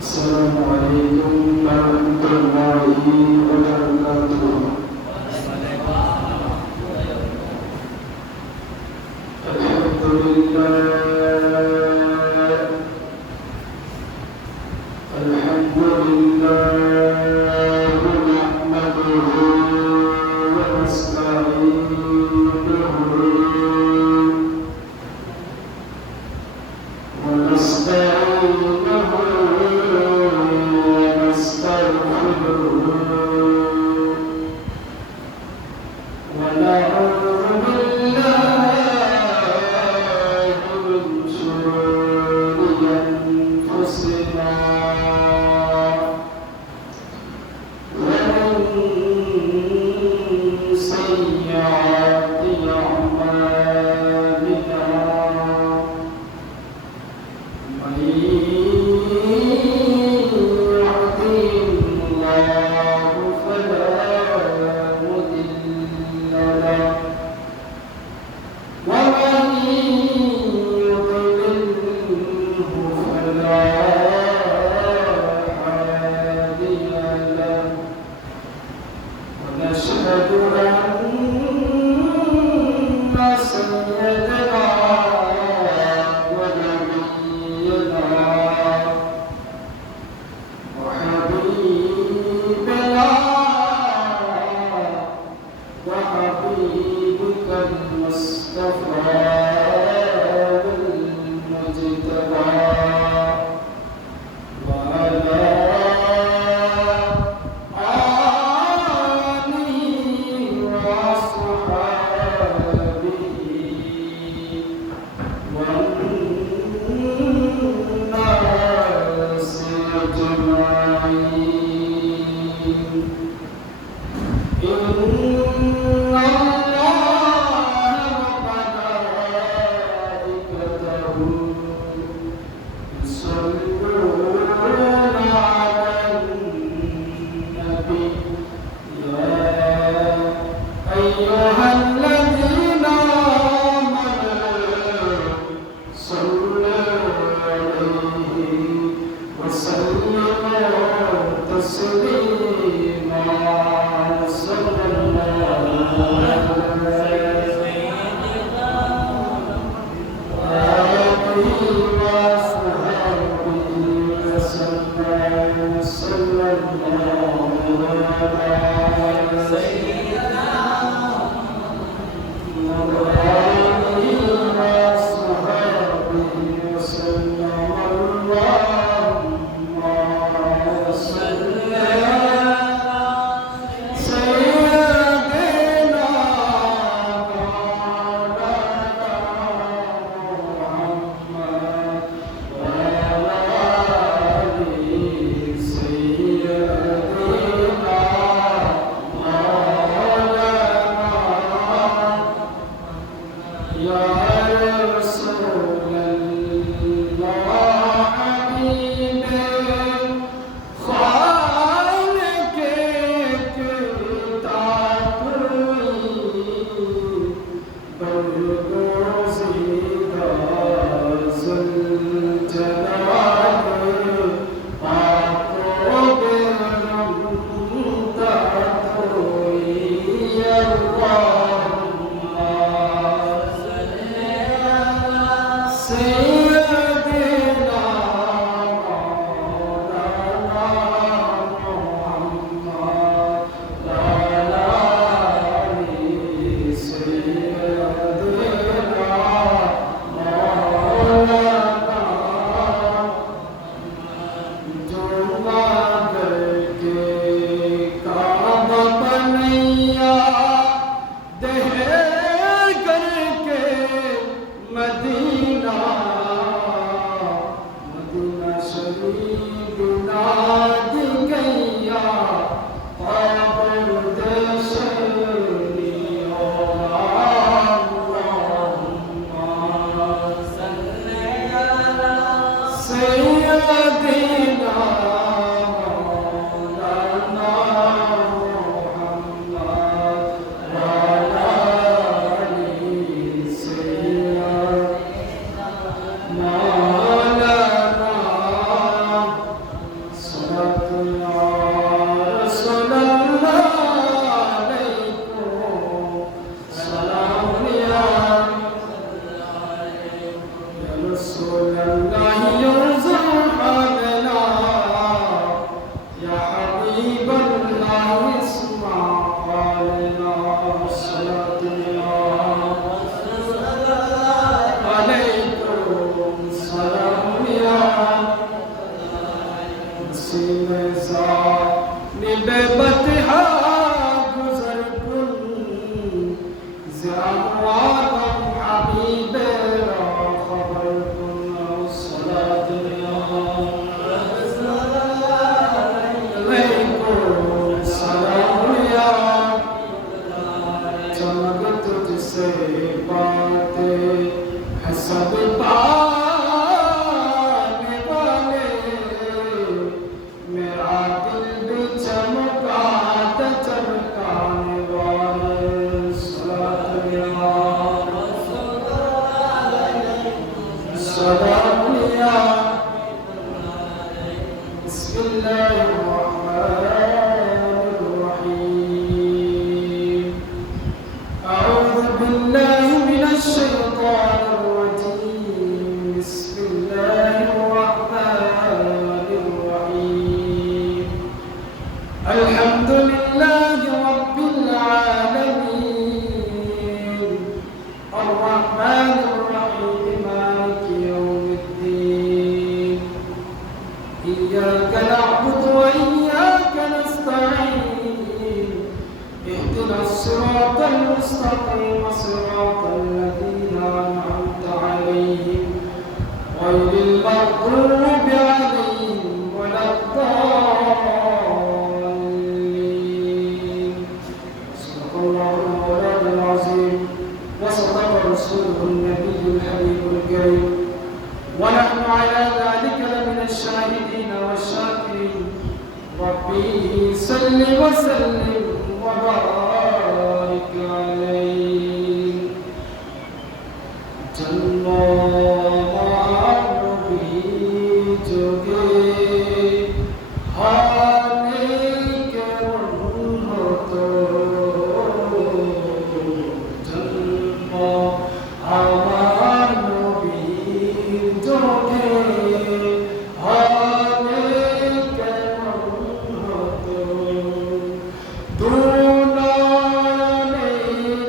السلام عليكم ورحمة الله وبركاته. الحمد لله نحمده ونستعينه ونعوذ بالله من شرور أنفسنا ومن سيئات أعمالنا من نشهد أن سيدنا ونبينا وحبيبنا وحبيبك المصطفى المجتبى وعلى أيها الذين آمنوا صلوا عليه وسلموا تسليما صلى الله عليه وآله وصحبه وسلم صلى الله عليه سيدنا Medina سيدنا مولانا محمد وعلى آل سيدنا مولانا صلاة رسول الله عليكم سلام يا رسول الله يرزق حالنا يا حبيب الله اسمع قالنا صلاة عليكم سلام يا निबेबतहा गुजर कुन ज़ियावादम हबीबे रा खबर कुन सलात अलैकुम सलाम या चमक तुझसे बातें है सब पाने वाले मेरा दिल भी चमकाता चमकाने वाले सलाम या बिस्मिल्लाहिर्रहमानिर्रहीम अऊज़ु बिल्लाहि मिनश शैतानिर रजीम बिस्मिल्लाहिर्रहमानिर्रहीम अल्हम्दुलिल्लाहि रब्बिल आलमीन अर्रहमानिर रहीम मालिकि यौमिद्दीन इय्याका नअबुदु व इय्याका नस्तईन इहदिनास सिरातल मुस्तक़ीम सिरातल लज़ीना अन'अमता अलैहिम गैरिल मग़्दूबि अलैहिम वलद्दाल्लीन सल्लल्लाहु अलैहि वसल्लम وصدق رسوله النبي الحبيب الكريم ونحن على ذلك لمن الشاهدين والشاكرين ربي صل وسلم وبارك عليه جل ربي جوگے हाने के उन्नतो जन्म আমার নবীর যোগে হানে के उन्नतो দুনয়নে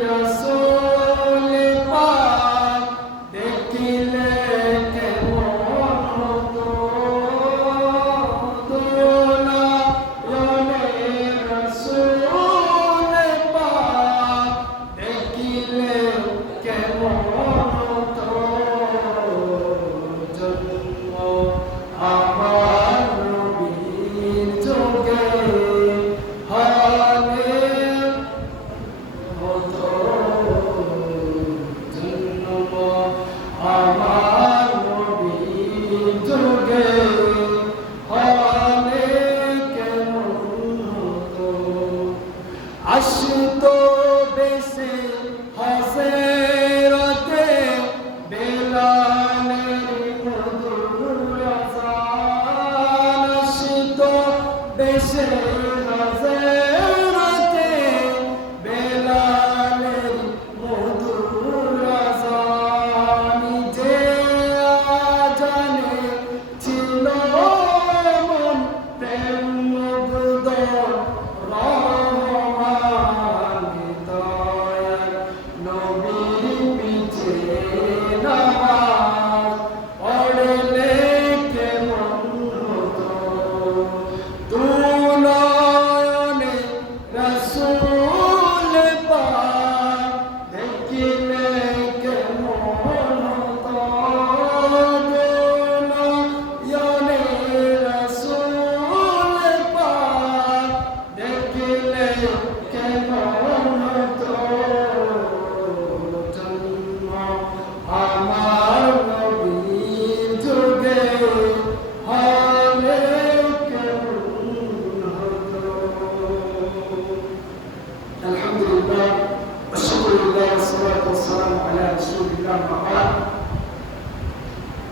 রাসূল পাক দেখিলে কেমন হতো দুনয়নে রাসূল পাক দেখিলে কেমন হতো জন্ম আমার নবীর যোগে হানে হতো জন্ম আমার নবীর যোগে হানে কেমন হতো আসতো বেশে হযরতে বেলালের মধুর আযান আসতো বেশে হযরতে বেলালের মধুর আযান যে আযানে ছিল মন প্রেম মুগ্ধ রহমান দয়াল নবীর পিছে নামাজ পড়লে কেমন হতো দুনয়নে রাসূল পাক দেখিলে কেমন হতো দুনয়নে রাসূল পাক দেখিলে কেমন হতো জন্ম আমার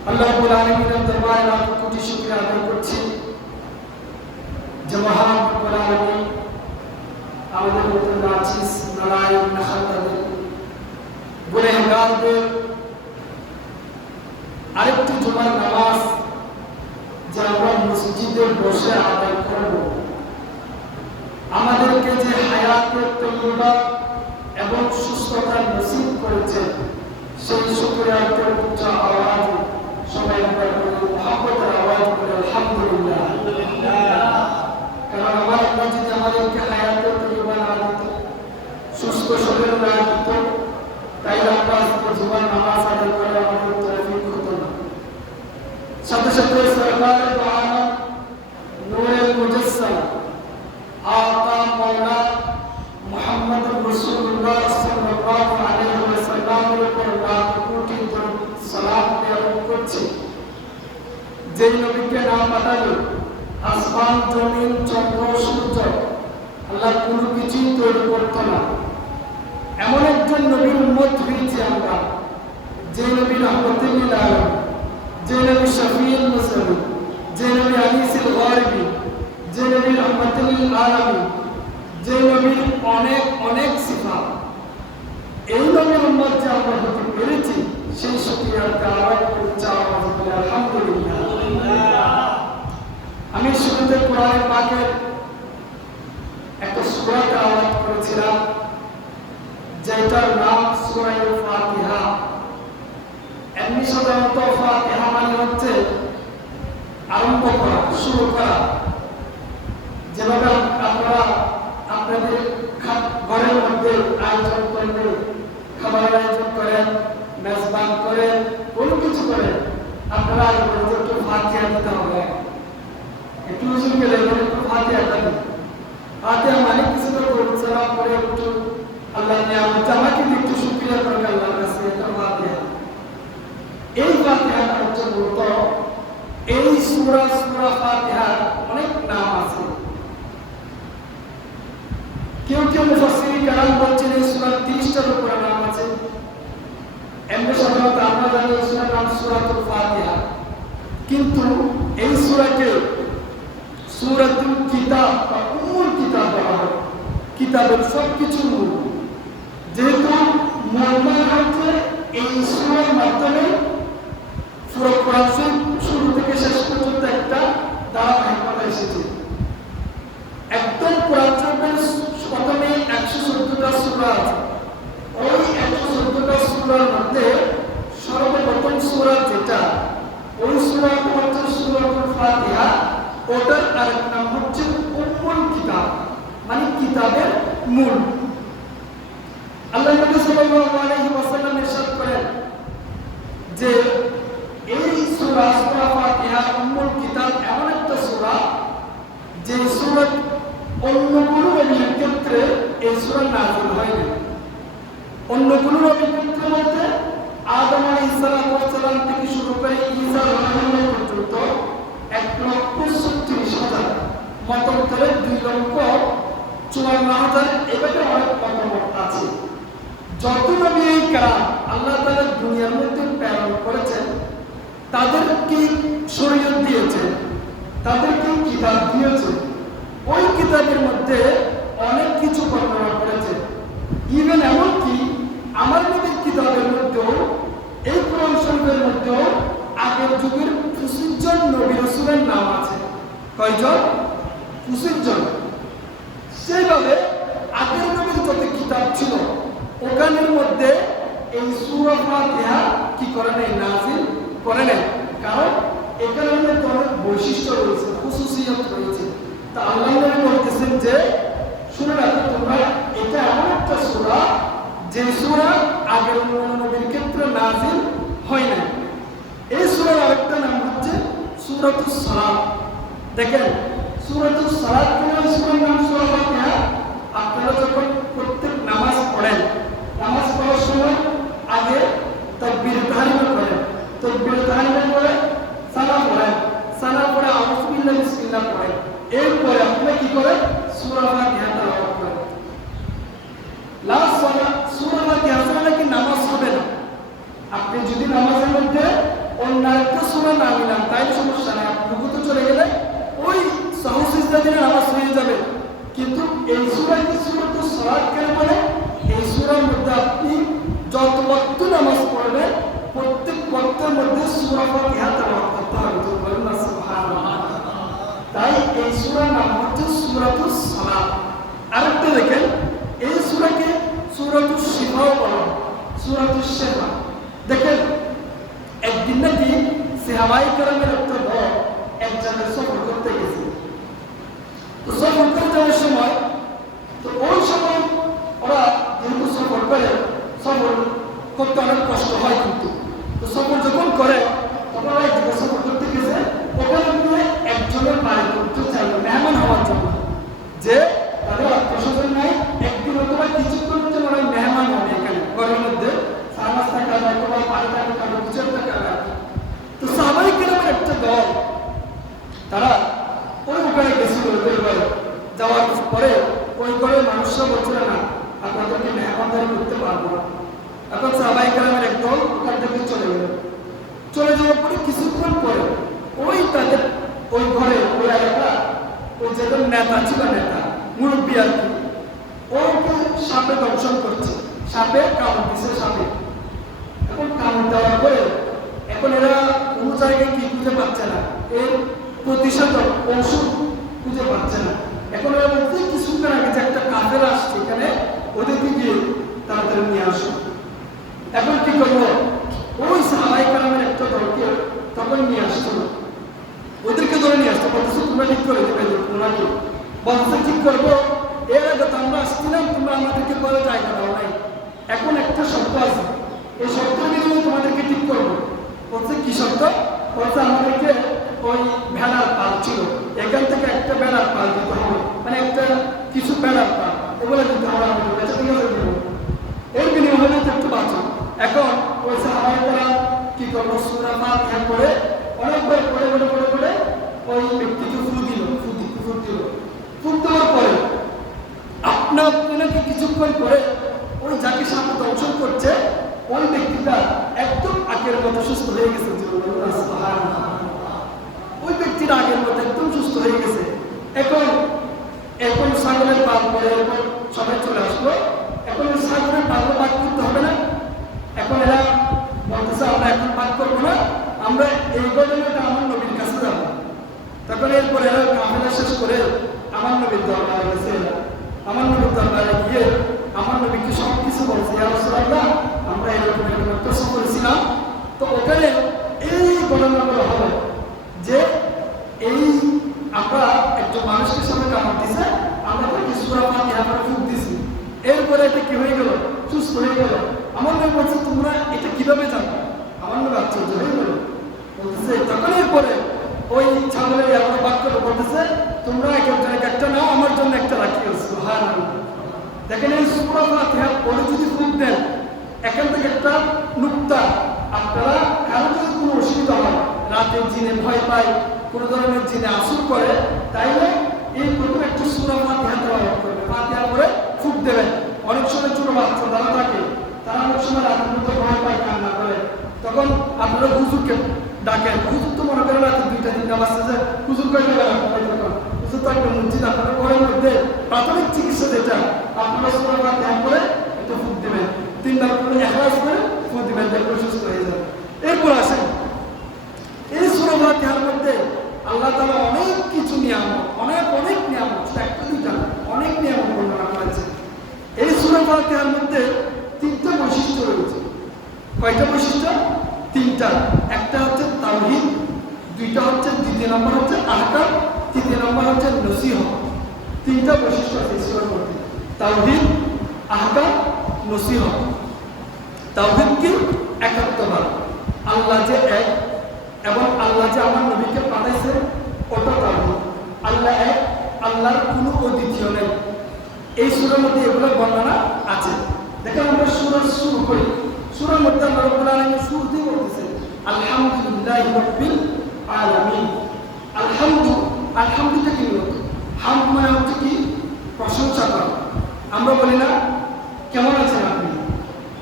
আল্লাহ রাব্বুল আলামিনের দরবারে লাখ কোটি শুকরিয়া আদায় করছি যে মহান রব্বুল আলামিন আমাদের মতো নাচিস নালায়েক নাখাতাদের গুনাহগারদের আরেকটি জুমার নামাজ যা আমরা মসজিদে বসে আদায় করব, আমাদেরকে যে হায়াতের তৈবা এবং সুস্থতা নসিব করেছে সেই শুকরিয়ার উচ্চ আওয়াজ সবাই মহব্বতের আওয়াজ করে আলহামদুলিল্লাহ। কারণ আমার আল্লাহ যদি আমাদেরকে হায়াতের তৈবা না দিত, সুস্থ শরীর না দিত, তাইলে আমরা আজকে জুমার নামাজ আদায় করে আমাদের তৌফিক হতো না। সাথে সাথে সরকারের দোয়ানা নূরে মুজাসসাম আকা মাওলা মুহাম্মদ রাসূলুল্লাহ সাল্লাল্লাহু আলাইহি ওয়াসাল্লামের উপর লাখ কোটি সালাত প্রেরণ করছি, যেই নবীকে না পাঠালে আসমান জমিন চন্দ্র সূর্য আল্লাহ কোনো কিছুই তৈরি করতো না। এমন একজন নবীর উম্মত হয়েছি আমরা, যে নবী রহমতুল লিল আলামিন, যে নবী শফিউল মুসলিমিন, যে নবী আনিসুল গায়বি, যে নবী রহমতুল লিল আলামিন, যে নবীর অনেক অনেক সিফাত, এই নবীর উম্মত যে আমরা হতে পেরেছি সেই শুকরিয়ার আওয়াজ করছি আলহামদুলিল্লাহ। আমি শুরুতে কোরআন পাকের একটা সূরা তেলাওয়াত করেছিলাম যেটার নাম সূরা ফাতিহা। এমনি সাধারণত ফাতিহা মানে হচ্ছে আরম্ভ করা, শুরু করা। যেভাবে আপনারা আপনাদের ঘরের মধ্যে আয়োজন করবেন, খাবার আয়োজন করেন, মেজবান করেন, কোনো কিছু করেন, আপনারা একটু ফাতিহা দিতে হবে, একটু হুজুরকে লেখেন একটু ফাতিহা দেবেন। ফাতিহা মানে কিছু তো করছেন পরে একটু আল্লাহ নিয়ামত আমাকে একটু শুকরিয়া করবেন আল্লাহর কাছে, এটা ফাতিহা। এই ফাতিহাটা হচ্ছে মূলত এই সূরা ফাতিহার অনেক নাম আছে। কেউ কেউ মুফাসসিরিন কেরাম বলছেন এই সূরার 30টার উপরে নাম আছে। এমনি সাধারণত আমরা জানি এই সূরার নাম সূরাতুল ফাতিহা, কিন্তু এই সূরাকে সূরাতুল কিতাব বা উম্মুল কিতাব বলা হয়। কিতাবের সবকিছু মূল, যেহেতু মূল হচ্ছে এই সূরার মাধ্যমে পুরো কোরআন শুরু থেকে শেষ পর্যন্ত একটা ধারাবাহিকতা এসেছে। একদম কোরআন শরীফের প্রথমে 114টা সূরা আছে। ওই 114টা সূরার মধ্যে সর্বপ্রথম সূরা যেটা, ওই সূরাটা হচ্ছে সূরাতুল ফাতিহা। ওটার আরেক নাম হচ্ছে উম্মুল কিতাব, মানে কিতাবের মূল। আল্লাহ নবী সাল্লাল্লাহু আলাইহি ওয়াসাল্লাম ইরশাদ করেন যে এই সূরা ফাতিহা উম্মুল কিতাব এমন একটা সূরা যে সূরা অন্য কোনো নবীর ক্ষেত্রে এই সূরা নাযিল হয়নি। অন্য কোনো নবীর ক্ষেত্রে বলতে আদম আলাইহিস সালাম থেকে শুরু করে ঈসা আলাইহিস পর্যন্ত 1,36,000 মতান্তরে 2,54,000 এভাবে অনেক মতামত আছে। যত নবী এই কালাম আল্লাহ তাআলা দুনিয়ার মধ্যে প্রেরণ করেছেন, তাদেরকে শরীয়ত দিয়েছেন, তাদেরকে কিতাব দিয়েছেন। ওই কিতাবের মধ্যে অনেক কিছু বর্ণনা করেছে। ইভেন এমনকি আমার নবীর কিতাবের মধ্যেও, এই কোরআন শরীফের মধ্যেও আগের যুগের 25 জন নবী রাসূলের নাম আছে। কয়জন? 25 জন। সেইভাবে আগের নবীর যত কিতাব ছিল ওখানের মধ্যে এই সূরা ফাতিহা কি করে নাই, নাযিল করে নাই। কারণ এখানে মধ্যে অনেক বৈশিষ্ট্য রয়েছে, খুসুসিয়ত রয়েছে। তা আল্লাহ নবী বলতেছেন যে শুনে রাখো তোমরা, এটা এমন একটা সূরা যে সূরা আগের নবীর ক্ষেত্রে নাযিল হয় না। এই সূরার আরেকটা নাম হচ্ছে সূরাতুস সালাত। দেখেন সূরাতুস সালাত কোন সূরার নাম? সূরা ফাতিহা। আপনারা যখন প্রত্যেক নামাজ পড়েন, নামাজ পড়ার সময় আগে তাকবীর তাহরিমা করেন, তাকবীর তাহরিমা করে সালাম পড়েন, সালাম পড়ে আউযু বিল্লাহি বিসমিল্লাহ পড়েন। এরপরে আপনি কি করেন? সূরা ফাতিহা তেলাওয়াত করেন। লাস্ট সূরা ফাতিহা ছাড়া কি নামাজ হবে না? আপনি যদি নামাজের মধ্যে অন্য একটা সূরা না মিলান তাই সমস্যা নেই, আপনি রুকুতে চলে গেলে ওই সাহু সিজদা দিলে নামাজ হয়ে যাবে। কিন্তু এই সূরাকে সূরাতুস সালাত কেন বলে? এই সূরার মধ্যে আপনি যত ওয়াক্ত নামাজ পড়বেন প্রত্যেক ওয়াক্তের মধ্যে সূরা ফাতিহা তেলাওয়াত করতে হবে। তো বলেন না সুবহানাল্লাহ। তাই এই সূরার নাম হচ্ছে সূরাতুস সালাত। আরেকটা দেখেন, এই সূরাকে সূরাতুস শিফাও বলা হয়, সূরাতুস শিফা। দেখেন একদিন নাকি সাহাবায়ে কেরামের একটা দল এক জায়গায় সফর করতে গেছে। তো সফর করতে যাওয়ার সময় তো ওই সময় ওরা যেহেতু সফর করে, সফর করতে অনেক কষ্ট হয়, কিন্তু তো সফর যখন করে তখন ওরা এক জায়গায় সফর করতে গেছে, ওখানে গিয়ে একজনের বাড়ি করতে চাইলো মেহমান হওয়ার জন্য, যে তাদের আত্মীয়স্বজন নাই, একদিন অথবা কিছুক্ষণের জন্য ওরা মেহমান হবে এখানে ঘরের মধ্যে, সারাস্তা কাটা অথবা পানিটা কাটা কিছু একটা কাটা। তো সাহাবায়ে কেরামের একটা দল তারা ওই ওখানে গেছিল, ওদের ঘরে যাওয়ার পরে ওই ঘরের মানুষরা বলছিল না আপনাদেরকে মেহমানদারি করতে পারবো না। এখন সাহাবায়ে কেরামের এক দল ওখান থেকে চলে গেল। চলে যাওয়ার পরে কিছুক্ষণ পরে ওই তাদের ওই ঘরে ওই এলাকা ওই যেজন নেতা ছিল, নেতা মুরব্বী আর কি, ওকে সাপে দংশন করছে, সাপে কামড় দিছে সাপে। এখন কামড় দেওয়ার পরে এখন এরা কোনো জায়গায় কি খুঁজে পাচ্ছে না, এর প্রতিষেধক ওষুধ খুঁজে পাচ্ছে না। এখন এরা বলছে কিছুক্ষণ আগে যে একটা কাফের আসছে এখানে, ওদেরকে গিয়ে তাড়াতাড়ি নিয়ে আসো। এখন কি করবো? ওই সাহাবায়ে কেরামের একটা দলকে তখন নিয়ে আসতো, ওদেরকে ধরে নিয়ে আসতো, বলতেছে তোমরা ঠিক করে দেবে ওনাকে, বলতেছে ঠিক করবো, এর আগে তো আমরা আসছিলাম, তোমরা আমাদেরকে বলে জায়গা দাও নাই, এখন একটা শর্ত আছে, এই শর্তের বিরুদ্ধে তোমাদেরকে ঠিক করবো। বলছে কি শর্ত? বলছে আমাদেরকে ওই ভেড়ার পাল ছিল, এখান থেকে একটা ভেড়ার পাল দিতে হবে, মানে একটা কিছু ভেড়ার পাল এগুলো দিতে হবে আমাদের, আচ্ছা ঠিক আছে দেবো, এর বিনিময় হলে একটু বাঁচো। এখন ওই সাহাবায়ে কেরাম কি করলো? সূরা ফাতিহা করে অনেকবার পড়ে পড়ে পড়ে পড়ে ওই ব্যক্তিকে ফু দিল, ফু দেওয়ার পরে আপনাকে কিছুক্ষণ পরে ওই যাকে সাপে দংশন করছে ওই ব্যক্তিটা একদম আগের মতো সুস্থ হয়ে গেছে। ওই ব্যক্তিটা আগের মতো একদম সুস্থ হয়ে গেছে। এখন এখন ছাগলের পাল পরে এরপর সবাই চলে আসলো। এখন ছাগলের পাল পাক করতে হবে না। এখন এরা বলতেছে আমরা এখন পাক করবো না, আমরা এই ঘটনাটা আমার নবীর কাছে যাবো। তখন এরপরে এরা কাফেলা শেষ করে আমার নবীর দরবারে গেছে। আমার নবীর দরবারে গিয়ে আমার নবীকে সব কিছু বলছে, ইয়া রাসূলুল্লাহ আমরা এরকম একটা প্রশ্ন করেছিলাম, তো ওখানে এই ঘটনাগুলো হবে যে এই আমরা একজন মানুষকে সামনে কামড় দিছে, আমরা তাকে সূরা ফাতিহা করে ফুঁক দিছি, এরপরে এটা কি হয়ে গেল? সুস্থ হয়ে গেল। আমার নবী বলছে তোমরা এটা কিভাবে জানো? আমার নবী আশ্চর্য হয়ে গেল, বলতেছে তখন এরপরে ওই ছাগলের এমন বাক্য বলতেছে তোমরা একটা নাও, আমার জন্য একটা রাখিও। সুবহানাল্লাহ। দেখেন এই সূরা ফাতিহা পড়ে যদি ফুঁক দেন, এখান থেকে একটা নুকতা, আপনারা কারো যদি কোনো অসুবিধা হয়, রাতে জিনে ভয় পায়, কোনো ধরনের জিনে আসর করে, তাইলে এই প্রথম একটা সূরা ফাতিহা তেলাওয়াত করবে, ফাতিহা করে ফুঁক দেবেন। অনেক সময় ছোট বাচ্চা যারা থাকে তারা অনেক সময় রাতের মধ্যে ভয় পায়, কান্না করে, তখন আপনারা হুজুরকে ডাকেন। হুজুর তো মনে করেন রাতে 2টা 3টা বাজছে, হুজুর কই যাবেন? হুজুর তো একটা মসজিদ, আপনারা ঘরের মধ্যে প্রাথমিক চিকিৎসা যেটা আপনারা সূরা ফাতিহা করে এটা ফুঁক দেবেন, 3বার করে ইখলাস করে ফুঁক দিবেন, দেখবেন সুস্থ হয়ে যাবে। এরপর আসেন এই সূরা ফাতিহার মধ্যে আল্লাহ তাআলা অনেক কিছু নিয়ামত, অনেক নিয়ামত, একটা দুইটা অনেক নিয়ামত বর্ণনা করেছেন। এই সূরা ফাতিহার মধ্যে 3টা বৈশিষ্ট্য রয়েছে। কয়টা বৈশিষ্ট্য? 3টা। একটা হচ্ছে তাওহীদ, 2টা হচ্ছে, দ্বিতীয় নম্বর হচ্ছে আহকাম, তৃতীয় নম্বর হচ্ছে নসিহত। 3টা বৈশিষ্ট্য আছে সূরার মধ্যে, তাওহীদ, আহকাম, নসিহত। তাওহীদ কি? একাত্মবাদ, আল্লাহ যে এক এবং আল্লাহ যে আমার নবীকে পাঠাইছে ওটা তাওহীদ। আল্লাহ এক, আল্লাহর কোনো অদ্বিতীয় নেই। এই সূরার মধ্যে এগুলো বর্ণনা আছে। দেখেন আমরা সূরা শুরু করি, সূরার মধ্যে আল্লাহ রাব্বুল আলামিন শুরুতেই বলতেছেন আলহামদুলিল্লাহি রাব্বিল আলামিন। আলহামদুলিল্লাহ কি? হামদ মানে হচ্ছে কি? প্রশংসা করা। আমরা বলি না কেমন আছেন আপনি,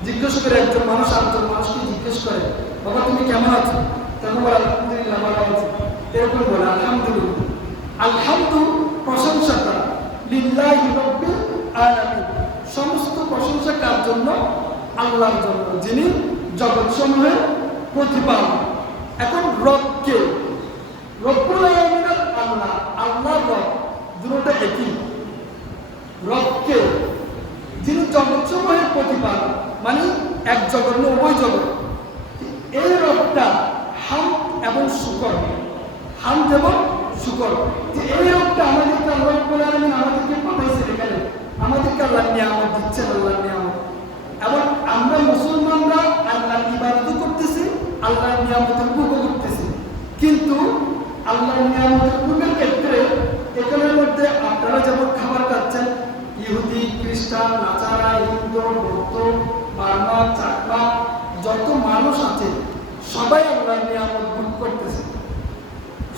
জিজ্ঞেস করে একজন মানুষ আরেকজন মানুষকে জিজ্ঞেস করে, বাবা তুমি কেমন আছো? তখন বলে আলহামদুলিল্লাহ ভালো আছি। এরকম বলে আলহামদুলিল্লাহ। আলহামদু প্রশংসা করা, লিল্লাহি রাব্বিল আলামিন, সমস্ত প্রশংসা কার জন্য? আল্লাহর জন্য, যিনি জগৎসমূহের প্রতিপালক। এখন রবকে, রব্বুল আলামিন আল্লাহ, আল্লাহর রব, দুটোটা একই। রবকে, যিনি জগৎসমূহের প্রতিপালক, মানে এক জগৎ না উভয় জগৎ, এই রবটা হাম এবং শুকর, হাম এবং শুকর, যে এই রবটা আমাদেরকে আল্লাহ রাব্বুল আলামিন আমাদেরকে পাঠাইছে এখানে, আমাদেরকে আল্লাহ নিয়ামত দিচ্ছেন, আল্লাহ নিয়ামত। এবং আমরা মুসলমানরা আল্লাহর ইবাদত করতেছি, আল্লাহর নিয়ামতের ভোগ করতেছি, কিন্তু আল্লাহর নিয়ামতের ভোগের ক্ষেত্রে এখানের মধ্যে আপনারা যেমন খাবার খাচ্ছেন, ইহুদি, খ্রিস্টান, নাচারা, হিন্দু, বৌদ্ধ, বার্মা, চাকমা, যত মানুষ আছে সবাই আল্লাহর নিয়ামত ভোগ করতেছে,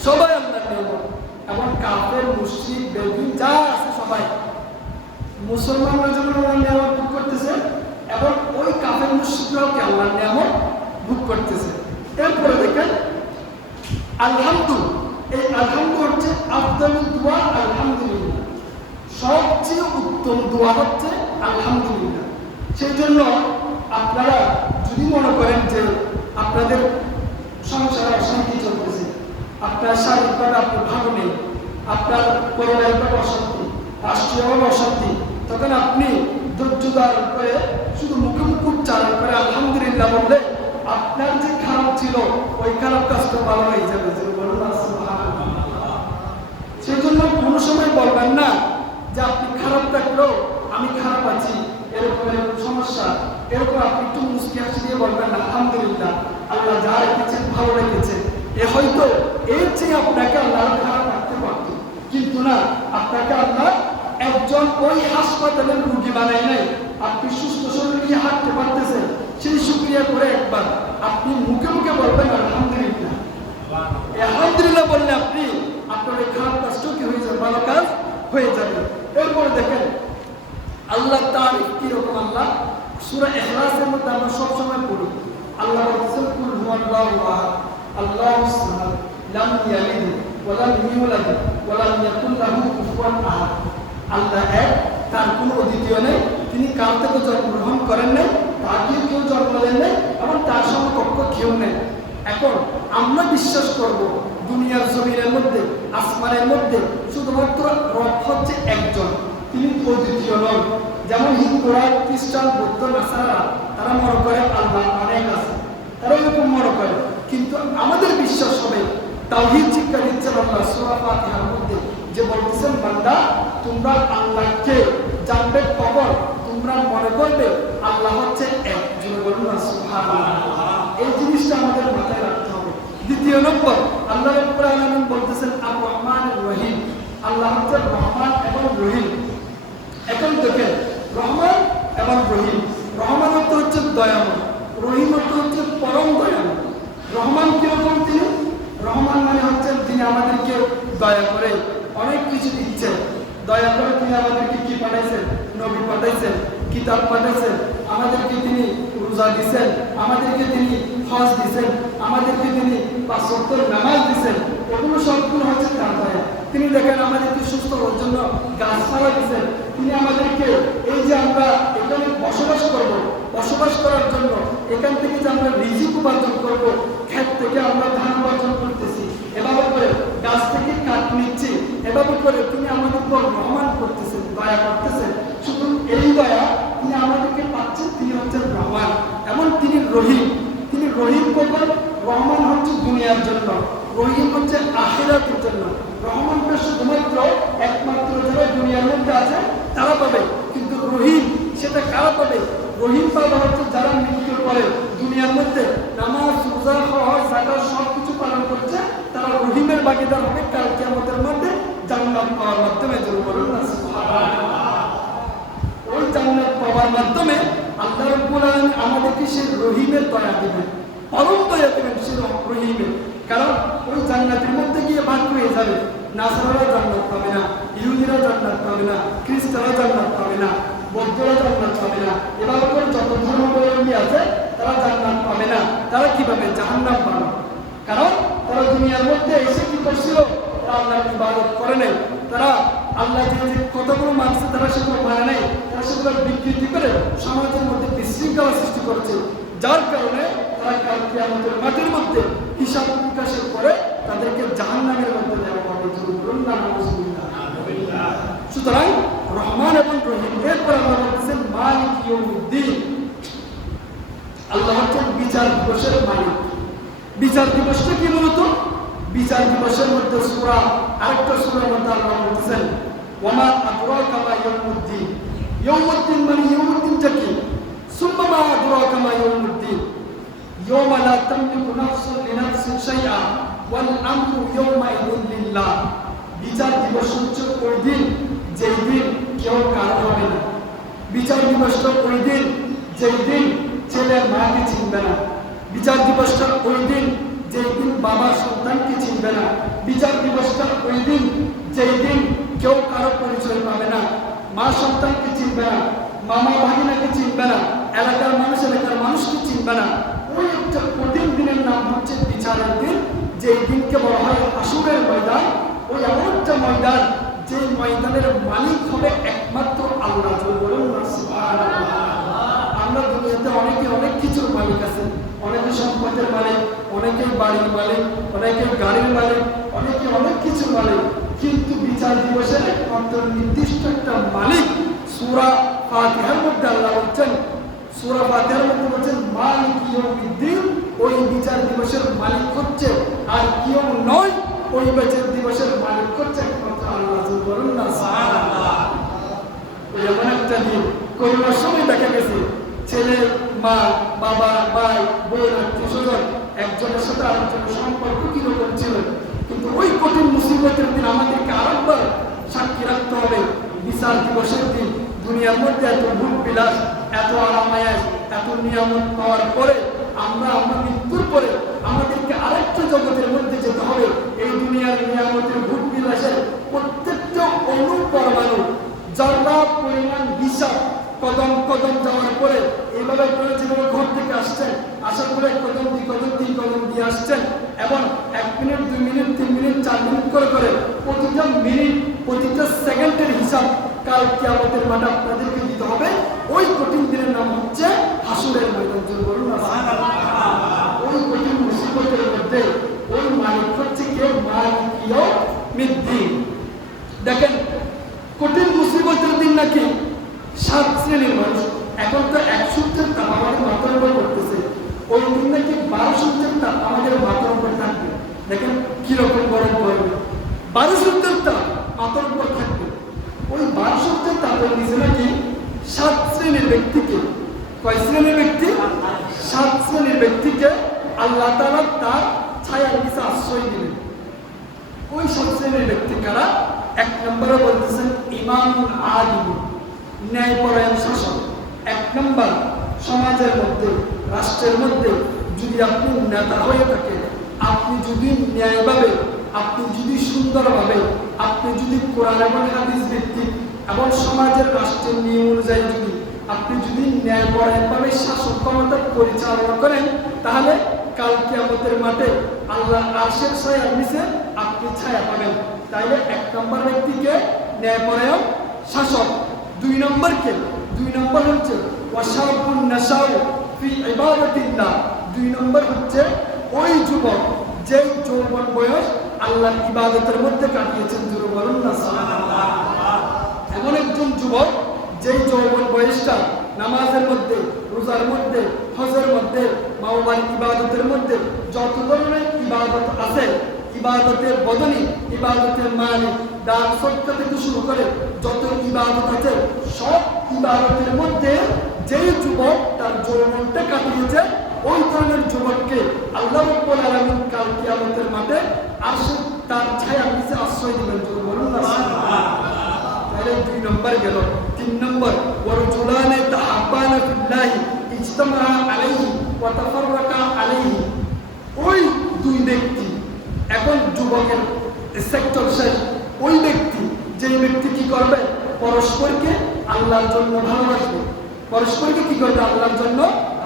সবাই আল্লাহর নিয়ামত। এবং কাফের, মুশরিক, বেদুইন যা আছে সবাই, মুসলমানরা যেমন আল্লাহর নিয়ামত ভোগ করতেছে এবং ওই কাফের মুশরিকরাও কি আল্লাহর নিয়ামত ভোগ করতেছে। এরপরে দেখেন আলহামদু, এই আলহামদু হচ্ছে আফদালুদ দুআ, আলহামদুলিল্লাহ, সবচেয়ে উত্তম দোয়া হচ্ছে আলহামদুলিল্লাহ। সেই জন্য আপনারা যদি মনে করেন যে আপনাদের সংসারে অশান্তি চলতেছে, আপনার শারীরিকভাবে আপনার ভালো নেই, আপনার পরিবারিকভাবে অশান্তি, রাষ্ট্রীয়ভাবে অশান্তি, তখন আপনি ধৈর্য ধারণ করে শুধু মুখে মুখে উচ্চারণ করে আলহামদুলিল্লাহ বললে আপনার যে খারাপ ছিল ওই খারাপ কাজটা ভালো হয়ে যাবে। সেই জন্য কোনো সময় বলবেন না যে আপনি খারাপ থাকলেও আমি খারাপ আছি, এরকম এরকম সমস্যা, এরকম আপনি একটু মুস্কি হাসি দিয়ে বলবেন আলহামদুলিল্লাহ, আল্লাহ যা রেখেছেন ভালো রেখেছেন। এ হয়তো এর চেয়ে আপনাকে আল্লাহ খারাপ রাখতে পারত, কিন্তু না, আপনাকে আল্লাহ একজন ওই হাসপাতালের রুগী বানায় নাই, আপনি সুস্থ শরীর নিয়ে হাঁটতে পারতেছেন, সেই শুকরিয়া করে একবার আপনি মুখে মুখে বলবেন আলহামদুলিল্লাহ। আলহামদুলিল্লাহ বললে আপনি আপনার এই খারাপ কাজটাও কি হয়ে যাবে, ভালো কাজ হয়ে যাবে। এরপরে দেখেন আল্লাহ তারিফ কিরকম। আল্লাহ সূরা ইখলাসের মধ্যে আমরা সবসময় পড়ি, আল্লাহ বলছেন কুল হুয়াল্লাহু আহাদ আল্লাহুস সামাদ লাম ইয়ালিদ ওয়া লাম ইউলাদ ওয়া লাম ইয়াকুল লাহু কুফুয়ান আহাদ। আল্লাহ এক, তার কোনো দ্বিতীয় নেই, তিনি কার থেকে জন্মগ্রহণ করেন নাই, তাকেও কেউ জন্ম দেন নাই এবং তার সমকক্ষ কেউ নেই। এখন আমরা বিশ্বাস করব দুনিয়ার জমিনের মধ্যে, আসমানের মধ্যে শুধুমাত্র রব হচ্ছে একজন, তিনি অদ্বিতীয় নন। যেমন হিন্দুরা, খ্রিস্টান, বৌদ্ধ, নাসারা তারা মনে করে আল্লাহ অনেক আছে, তারা এরকম মনে করে, কিন্তু আমাদের বিশ্বাস হবে তাওহীদ শিক্ষা দিচ্ছেন আল্লাহ সূরা ফাতিহার মধ্যে, যে বলতেছেন বান্দা তোমরা আল্লাহকে জানবে কখন তোমরা মনে করবে আল্লাহ হচ্ছে এক। জোরে বলুন না সুবহানাল্লাহ। এই জিনিসটা আমাদের মাথায় রাখতে হবে। দ্বিতীয় নম্বর, আল্লাহ রাব্বুল আলামিন বলতেছেন আর রহমানুর রহিম, আল্লাহ হচ্ছে রহমান এবং রহিম। এখন দেখেন রহমান এবং রহিম, রহমান অর্থ হচ্ছে দয়াময়, রহিম অর্থ হচ্ছে পরম দয়াময়। রহমান কিরকম? তিনি রহমান মানে হচ্ছেন তিনি আমাদেরকে দয়া করে অনেক কিছু দিচ্ছেন, দয়া করে তিনি আমাদেরকে কি পাঠাইছেন? নবী পাঠাইছেন, কিতাব পাঠাইছেন, আমাদেরকে তিনি রোজা দিচ্ছেন, আমাদেরকে তিনি হজ দিচ্ছেন, আমাদেরকে তিনি ৫ ওয়াক্ত নামাজ দিচ্ছেন। এগুলো সবগুলো হচ্ছে তার দয়া। তিনি দেখেন আমাদেরকে সুস্থ হওয়ার জন্য গাছপালা দিচ্ছেন, তিনি আমাদেরকে এই যে আমরা এখানে বসবাস করব, বসবাস করার জন্য এখান থেকে যে আমরা রিজিক উপার্জন করব, ক্ষেত থেকে আমরা ধান উপার্জন করতেছি, এভাবে করে গাছ থেকে কাঠ নিচ্ছি, এভাবে করে তিনি আমাদের উপর রহমান করতেছেন, দয়া করতেছেন। শুধু এই দয়া তিনি আমাদেরকে পাচ্ছেন, তিনি হচ্ছেন রহমান। এমন তিনি রহিম, তিনি রহিম কখন? রহমান হচ্ছে দুনিয়ার জন্য, রহিম হচ্ছে আখিরাতের জন্য। রহমানটা শুধুমাত্র একমাত্র যারা দুনিয়ার মধ্যে আছে তারা পাবে, কিন্তু রহিম সেটা কারা পাবে? রহিম পাবে হচ্ছে যারা মৃত্যুর পরে দুনিয়ার মধ্যে নামাজ, রোজা, হজ, যাকাত সবকিছু পালন করছে, তারা রহিমের ভাগীদার হবে কাল কিয়ামতের মধ্যে জান্নাত পাওয়ার মাধ্যমে। জোরে বলুন না সুবহানাল্লাহ। ওই জান্নাত পাওয়ার মাধ্যমে আল্লাহ রাব্বুল আলামিন আমাদেরকে সেই রহিমের দয়া দিবেন, পরম দয়া দিবেন সেই রহিমের। কারণ ওই জান্নাতের মধ্যে গিয়ে ভাগ হয়ে যাবে, নাসারারা জান্নাত পাবে না, ইহুদিরা জান্নাত পাবে না, খ্রিস্টানরা জান্নাত পাবে না, বৌদ্ধরা জান্নাত পাবে না, এভাবে করে যত ধর্মাবলম্বী আছে তারা জান্নাত পাবে না। তারা কিভাবে? জাহান্নাম পাবে। কারণ তারা দুনিয়ার মধ্যে এসে কি করছিল? তারা আল্লাহর ইবাদত করে নাই, তারা আল্লাহ যে কতগুলো মানছে তারা সেগুলো মানে নাই, তারা সেগুলো বিকৃতি করে সমাজের মধ্যে বিশৃঙ্খলা সৃষ্টি করেছে। যার কারণে তারা কাল কিয়ামতের মাঠের মধ্যে হিসাব নিকাশের পরে তাদেরকে জাহান্নামের মধ্যে দেওয়া হবে। সুতরাং রহমান এবং রহিম, এরপর আল্লাহ বলতেছেন মালিক ইয়াউমিদ্দিন, আল্লাহ হচ্ছেন বিচার দিবসের মালিক। বিচার দিবসটা কি? মূলত বিচার দিবসের মধ্যে সূরা, আরেকটা সূরার মধ্যে আল্লাহ বলতেছেন ওয়ামা আদরাকা মা ইয়াউমুদ্দিন। ইয়াউমুদ্দিন মানে ইয়াউমুদ্দিনটা কি? সুম্মা মা আদরাকা মা ইয়াউমুদ্দিন, ইয়াওমা লা তামলিকু নাফসুন লিনাফসিন শাইআ ওয়াল আমরু ইয়াওমাইযিন লিল্লাহ। বিচার দিবস হচ্ছে ওই দিন যেই দিন কেউ কারো হবে না। বিচার দিবসটা ওই দিন যেই দিন ছেলে মাকে চিনবে না। বিচার দিবসটা ওই দিন যেই দিন বাবা সন্তানকে চিনবে না। বিচার দিবসটা ওই দিন যেই দিন কেউ কারো পরিচয় পাবে না। মা সন্তানকে চিনবে না, মামা ভাগিনাকে চিনবে না, এলাকার মানুষকে চিনবে না। ওই একটা কঠিন দিনের নাম হচ্ছে বিচারের দিন, যেই দিনকে বলা হয় হাসুরের ময়দান। ওই এমন একটা ময়দান যে ময়দানের মালিক হবে একমাত্র আল্লাহ। আমরা দুনিয়াতে অনেকে অনেক কিছুর মালিক আছে, অনেকে সম্পদের মালিক, অনেকে বাড়ির মালিক, অনেকে গাড়ির মালিক, অনেকে অনেক কিছুর মালিক, কিন্তু বিচার দিবসের একমাত্র নির্দিষ্ট একটা মালিক সূরা ফাতিহার মধ্যে আল্লাহ বলছেন, সূরা ফাতিহার মধ্যে বলছেন মালিক ইয়াউমিদ্দিন। ওই বিচার দিবসের মালিক হচ্ছে আর কেউ নয়, ওই বিচার দিবসের মালিক হচ্ছে একমাত্র আল্লাহ। বলুন না সুবহানাল্লাহ। ওই এমন একটা দিন, করোনার সময় দেখা গেছে ছেলে, মা, বাবা, ভাই, বোন, আত্মীয় স্বজন একজনের সাথে আরেকজনের সম্পর্ক কিরকম ছিল, কিন্তু ওই কঠিন মুসিবতের দিন আমাদেরকে আরেকবার সাক্ষী রাখতে হবে। বিচার দিবসের দিন দুনিয়ার মধ্যে এত ভোগ বিলাস, এত আরামায়াস, এত নিয়ামত পাওয়ার পরে আমরা মৃত্যুর পরে আমাদেরকে আরেকটা জগতের মধ্যে যেতে হবে। এই দুনিয়ার নিয়ামতের ভোগ বিলাসের প্রত্যেকটা অণু পরমাণু যারা পরিমাণ হিসাব কদম কদম যাওয়ার পরে এইভাবে করে যেভাবে ঘর থেকে আসছেন, আসার পরে কদম 2 কদম দিয়ে আসছেন, এবং 1 মিনিট 2 মিনিট 3 মিনিট 4 মিনিট করে করে প্রতিটা মিনিট প্রতিটা সেকেন্ডের হিসাব কাল কিয়ামতের মাঠে আপনাদেরকে দিতে হবে। ওই কঠিন দিনের নাম হচ্ছে হাসুরের ময়দান। বলুন না সুবহানাল্লাহ। ওই কঠিন মুসিবতের মধ্যে ওই মালিক হচ্ছে কে? মালিক ইয়াউমিদ্দিন। দেখেন কঠিন মুসিবতের দিন নাকি 7 শ্রেণীর মানুষ, এখন তো 1 সূর্যের তাপ আমাদের মাথার উপর পড়তেছে, ওই দিন নাকি 12 সূর্যের তাপ আমাদের মাথার উপর থাকবে। দেখেন কিরকম গরম পড়বে, 12 সূর্যের তাপ মাথার উপর থাকবে। ওই 12 সূর্যের তাপের নিচে নাকি 7 শ্রেণীর ব্যক্তিকে, কয় শ্রেণীর ব্যক্তি? 7 শ্রেণীর ব্যক্তিকে আল্লাহ তাআলা তার ছায়ার নিচে আশ্রয় দিবেন। ওই 7 শ্রেণীর ব্যক্তি কারা? 1 নম্বরে বলতেছেন ইমামুল আদিল, ন্যায়পরায়ণ শাসক। 1 নম্বর, সমাজের মধ্যে রাষ্ট্রের মধ্যে যদি আপনি নেতা হয়ে থাকেন, আপনি যদি ন্যায়ভাবে, আপনি যদি সুন্দরভাবে, আপনি যদি কোরআন এবং হাদিস ভিত্তিক এবং সমাজের রাষ্ট্রের নিয়ম অনুযায়ী যদি আপনি যদি ন্যায়পরায়ণভাবে শাসন ক্ষমতা পরিচালনা করেন, তাহলে কাল কিয়ামতের মাঠে আল্লাহ আরশের ছায়ার নিচে আপনি ছায়া পাবেন। তাইলে 1 নম্বর ব্যক্তিকে ন্যায়পরায়ণ শাসক। 2 নম্বরকে, 2 নম্বর হচ্ছে ওয়াশাবুন নাশাউ ফি ইবাদাতিল্লাহ। 2 নম্বর হচ্ছে ওই যুবক যে যৌবন বয়স আল্লাহর ইবাদতের মধ্যে কাটিয়েছেন। জোরে বলুন না সুবহানাল্লাহ। এমন একজন যুবক যেই যৌবন বয়সটা নামাজের মধ্যে, রোজার মধ্যে, হজের মধ্যে, মা-বাবার ইবাদতের মধ্যে যত ধরনের ইবাদত আছে, ইবাদতের বদনি, ইবাদতের মানি, দান সদকা থেকে শুরু করে যত ইবাদত আছে, সব ইবাদতের মধ্যে যেই যুবক তার যৌবনটা কাটিয়েছে, ওই ধরনের যুবককে আল্লাহ রাব্বুল আলামিন কাল কিয়ামতের মাঠে আরশে তার ছায়ার নিচে আশ্রয় দিবেন। বলুন না সুবহানাল্লাহ। তাহলে 2 নম্বর গেল। 3 নম্বর ওয়ারজুলানে তাহাব্বানা ফিল্লাহি ইজতামা আলাইহি ওয়া তাফাররাকা আলাইহি। ওই 2 ব্যক্তি, এখন যুবকের সেক্টর শেষ। ওই ব্যক্তি, যেই ব্যক্তি কি করবে? পরস্পরকে আল্লাহর জন্য ভালোবাসবে, পরস্পরকে কি করবে? আল্লাহর জন্য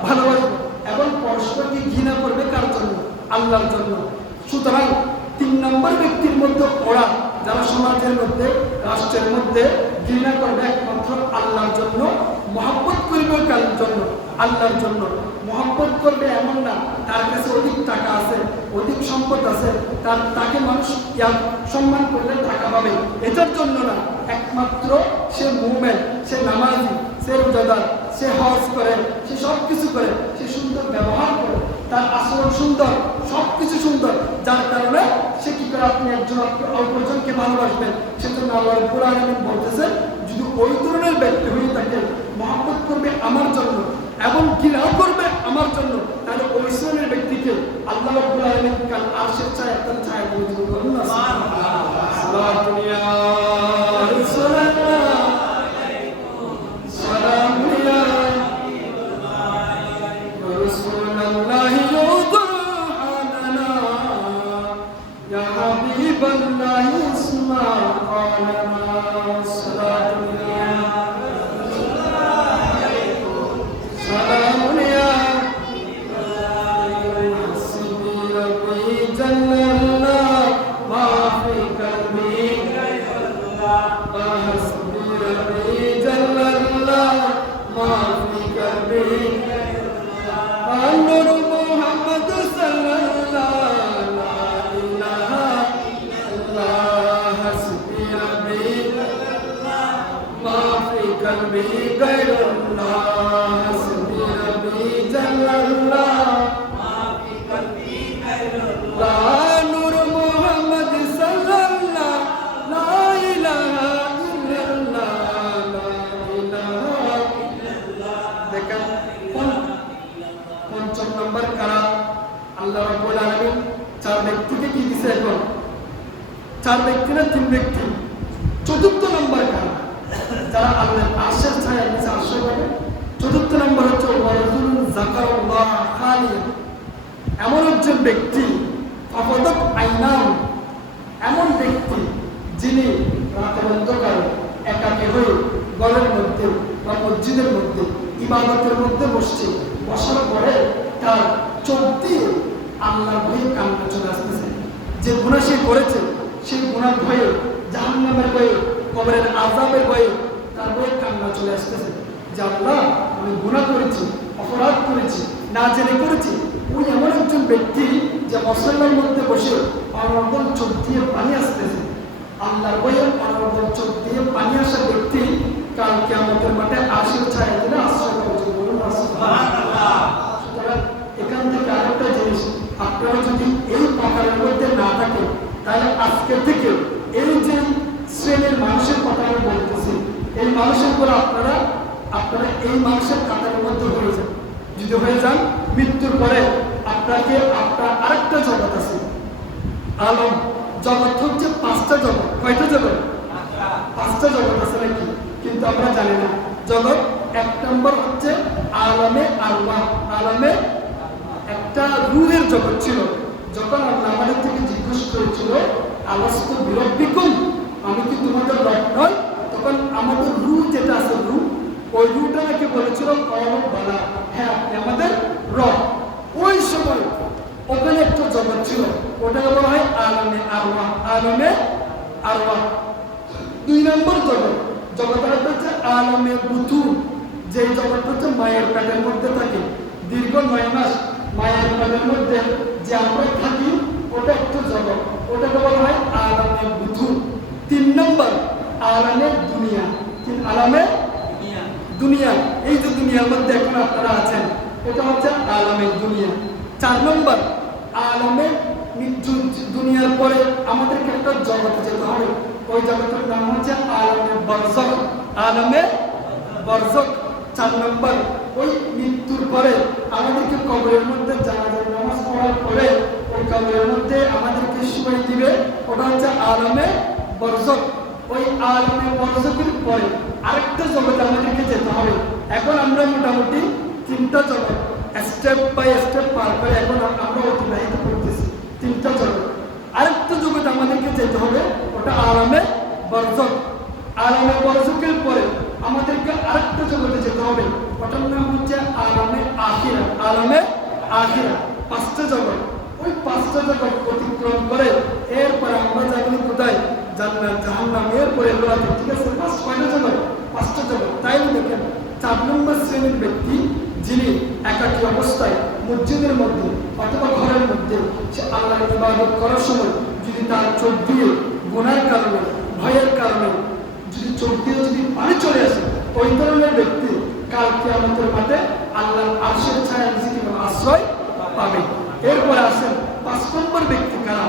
ভালোবাসবে, এবং পরস্পরকে ঘৃণা করবে কার জন্য? আল্লাহর জন্য। সুতরাং 3 নম্বর ব্যক্তির মধ্যে ওরা যারা সমাজের মধ্যে, রাষ্ট্রের মধ্যে ঘৃণা করবে একমাত্র আল্লাহর জন্য, মহব্বত করবে কার জন্য? আল্লাহর জন্য। মহব্বত করবে এমন না তার কাছে অধিক টাকা আছে, অধিক সম্পদ আছে, তাকে মানুষ সম্মান করলে টাকা পাবে, এটার জন্য না। একমাত্র সে মুমিন, সে নামাজি, সে রোজাদার, সে হজ করে, সে সব কিছু করে, সে সুন্দর ব্যবহার করে, তার আচরণ সুন্দর, সবকিছু সুন্দর, যার কারণে সে কি করে? আপনি অপরজনকে ভালোবাসবেন। সেজন্য আল্লাহ রাব্বুল আলামিন বলতেছেন, যদি ওই ধরনের ব্যক্তি হয়ে থাকে, মহব্বত করবে আমার জন্য এবং ঘৃণাও করবে আমার জন্য, তাহলে ওই শ্রেণীর ব্যক্তিকে আল্লাহ রাব্বুল আলামিন কাল আরশের ছায়া তার ছায়া দিয়ে দিবেন। সালাতু ইয়া রাসূলুল্লাহ, সালামু ইয়া রাসূলুল্লাহ, ইউদুহানা ইয়া হাবিবাল্লাহ ইসমা কালানা, সালাতু ইয়া চার ব্যক্তি না 3 ব্যক্তি। চতুর্থ নম্বর কারা? যারা আল্লাহর আরশের ছায়ার নিচে আশ্রয় পাবে। চতুর্থ নম্বর হচ্ছে ওয়ারাজুলুন যাকারাল্লাহ খালিয়ান, এমন একজন ব্যক্তি, ফাফাদাত আইনাহু, এমন ব্যক্তি যিনি রাতের অন্ধকারে একাকী হয়ে ঘরের মধ্যে বা মসজিদের মধ্যে ইবাদতের মধ্যে বসছে, বসার পরে তার চোখ দিয়ে আল্লাহর ভয়ে কান্না চলে আসতেছে। যে গুনাহ সে করেছে, সেই গুনার ভয়ে, জাহান্নামের ভয়ে, কবরের আযাবের ভয়ে তার ভয়ে কান্না চলে আসতেছে যে আল্লাহ, আমি গুনাহ করেছি, অপরাধ করেছি, না জেনে করেছি। ওই এমন একজন ব্যক্তি যে মুসল্লার মধ্যে বসে অনর্গল চোখ দিয়ে পানি আসতেছে, আল্লাহর ভয়ে অনর্গল চোখ দিয়ে পানি আসা ব্যক্তি কাল কিয়ামতের মাঠে আরশের ছায়া দিলে আশ্রয় পাবে। বলুন সুবহানাল্লাহ। সুতরাং এখান থেকে আরেকটা জিনিস, আপনারা যদি এই পাহাড়ের মধ্যে না থাকেন, তাহলে আজকে থেকে এই যে শ্রেণীর মানুষের কথা আমি বলতেছি, এই মানুষের উপর আপনারা এই মানুষের কাতারের মধ্যে হয়ে যান। যদি হয়ে যান, মৃত্যুর পরে আপনার আরেকটা জগৎ আছে, আলম জগৎ হচ্ছে 5টা জগৎ। কয়টা জগৎ? 5টা জগৎ আছে নাকি? কিন্তু আমরা জানি না। জগৎ 1 নম্বর হচ্ছে আলমে আরওয়াহ, আলমে একটা রূহের জগৎ ছিল। যখন আল্লাহ আমাদের থেকে জিজ্ঞেস করেছিল আলাস্তু বিরব্বিকুম, আমি কি তোমাদের রব নই, তখন আমাদের রূহ যেটা আছে, রূহ, ওই রূহটা নাকি বলেছিল বলা, হ্যাঁ আপনি আমাদের রব। ওই সময় ওখানে একটা জগৎ ছিল, ওটাকে বলা হয় আলমে আরওয়াহ, আলমে আরওয়াহ। 2 নম্বর জগৎটা হচ্ছে আলমে বুতুন, যে জগৎটা হচ্ছে মায়ের পেটের মধ্যে থাকে দীর্ঘ 9 মাস। মায়ের পেটের মধ্যে যে আমরা থাকি, ওটা একটা জগৎ, ওটাকে বলা হয় আলমে বুতুন। 3 নম্বর আলমে দুনিয়া, আলমে দুনিয়া, এই যে দুনিয়ার মধ্যে এখন আপনারা আছেন, এটা হচ্ছে আলমে দুনিয়া। 4 নম্বর আলমে মৃত্যু, দুনিয়ার পরে আমাদেরকে একটা জগতে যেতে হবে, ওই জগতের নাম হচ্ছে আলমে বরজখ, আলমে বরজখ। 4 নম্বর ওই মৃত্যুর পরে আমাদেরকে কবরের মধ্যে জানাজার নামাজ পড়ার পরে ওই কবরের মধ্যে আমাদেরকে শুমাই দিবে, ওটা হচ্ছে আলমে বরজখ। ওই আলমে বরজখের পরে আরেকটা জগতে আমাদেরকে যেতে হবে। এখন আমরা মোটামুটি 3টা জগৎ স্টেপ বাই স্টেপ পার করে এখন আমরা অতিবাহিত করতেছি। 3টা জগৎ। আরেকটা জগৎ আমাদেরকে যেতে হবে, ওটা আলমে বরজখ। আলমে বরজখে ওটার নাম হচ্ছে আলমে আখিরা। আলমে আখিরা, 5টা জগৎ। ওই 5টা জগৎ অতিক্রম করে এরপরে আমরা যাবো কোথায়? জান্নাত, জাহান্নাম, এরপরে লোরাতে। ঠিক আছে, 5টা জগৎ, 5টা জগৎ। তাই দেখেন 4 নম্বর শ্রেণীর ব্যক্তি যিনি একাকী অবস্থায় মসজিদের মধ্যে অথবা ঘরের মধ্যে সে আল্লাহর ইবাদত করার সময় যদি তার চোখ দিয়ে গুনার কারণে, ভয়ের কারণে যদি চোখ দিয়ে যদি পানি চলে আসে, ওই ধরনের ব্যক্তি কাল কিয়ামতের মাঠে আল্লাহর আরশের ছায়া নিজেকে আশ্রয় পাবে। এরপরে আসেন 5 নম্বর ব্যক্তি কারা?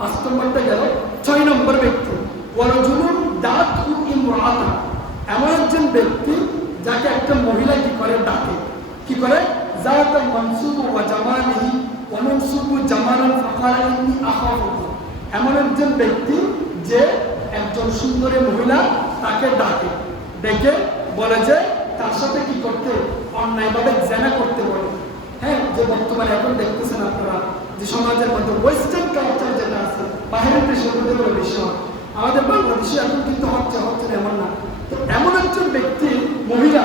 5 নম্বরটা গেল। 6 নম্বর ব্যক্তি ওয়ারজুলুন দাতহু ইমরাআতা, এমন একজন ব্যক্তি যাকে একটা মহিলা কি করে? ডাকে। কি করে? যাতা মানসুবু ওয়া জামালিহি ওয়া মানসুবু জামালান ফাকালা ইন্নী আখাফুহু, এমন একজন ব্যক্তি যে একজন সুন্দরী মহিলা তাকে ডাকে, ডেকে বলে যে তার সাথে কি করতে? অন্যায়ভাবে জেনা করতে বলে। হ্যাঁ, যে বর্তমানে এখন দেখতেছেন আপনারা যে সমাজের মধ্যে ওয়েস্টার্ন কালচার যেটা আছে, বাহিরের দেশের মধ্যে বলে বিষয়, আমাদের বাংলাদেশে এখন কিন্তু হচ্ছে এমন না। তো এমন একজন ব্যক্তি, মহিলা,